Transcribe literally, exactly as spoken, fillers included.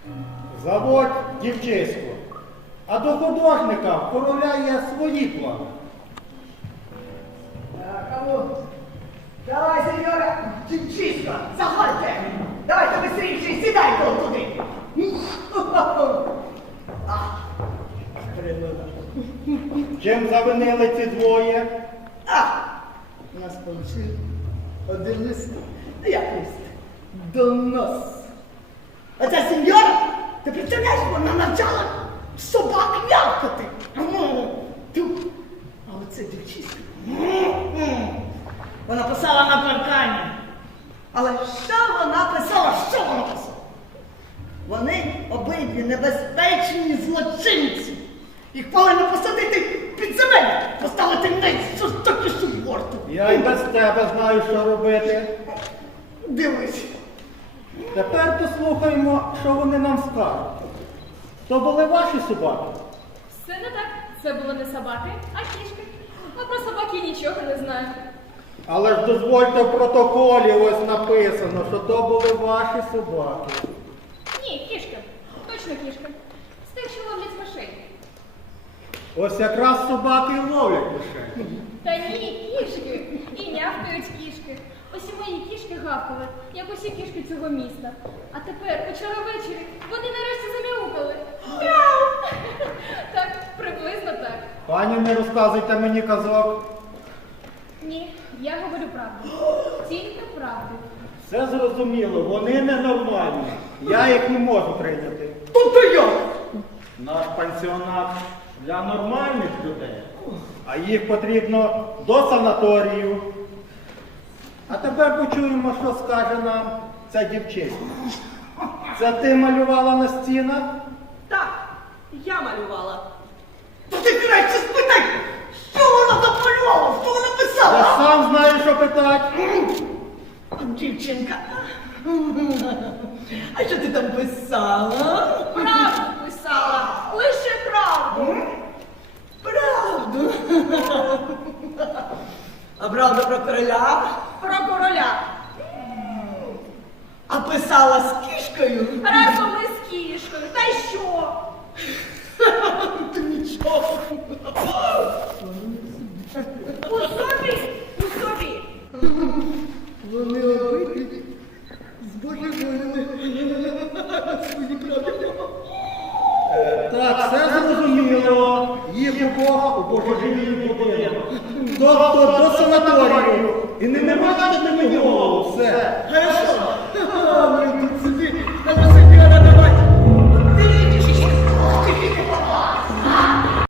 Заводь дівчисько. А до художника в короля є свої плани. Кому? Давай, сеньора, дівчисько, заходьте. Давайте быстріше, сідайте туди. А, прилила. Чим завинили ці двоє? А, нас получив один лист. Як лист? Донос. А ця сеньора, ти представляєш, вона навчала собак м'явкати. Тю. А оце дівчисько. Вона писала на паркані. Але що вона писала? Що вона писала? Вони обидві небезпечні злочинці. Їх повинні посадити під землю, поставити найжорстокішу борту. Я й без тебе знаю, що робити. Дивись. Тепер послухаймо, що вони нам скажуть. То були ваші собаки? Все не так. Це були не собаки, а кішки. А про собаки нічого не знаю. Але ж дозвольте в протоколі ось написано, що то були ваші собаки. Ні, кішки. Точно кішки. З тих, що ловлять мишей. Ось якраз собаки й ловлять мишей. Та ні, кішки. І нявкають кішки. Ось і мої кішки гавкали, як усі кішки цього міста. А тепер, вчора ввечері, вони нарешті замяукали. Мяу! Так, приблизно так. Пані, не розказуйте мені казок. Ні, я говорю правду. Тільки правду. Все зрозуміло, вони ненормальні. Я їх не можу прийняти. Тобто як? Наш пансіонат для нормальних людей, а їх потрібно до санаторію. А тепер почуємо, що скаже нам ця дівчинка. Це ти малювала на стінах? Так, я малювала. То ти краще спитай, що вона там малювала, що вона Я писала? сам знаю, що питати. Дівчинка. А що ти там писала? Правду писала, лише правду. Правду. А правда про короля? Про короля. А писала з кішкою? Разом із кішкою. Та й що? Ти нічого. У собі, у собі. Вони обидві збожеволіли свої правила. Так, все зрозуміло. Їх обох у божевільний будинок. Тобто до санаторію. І не можете до нього.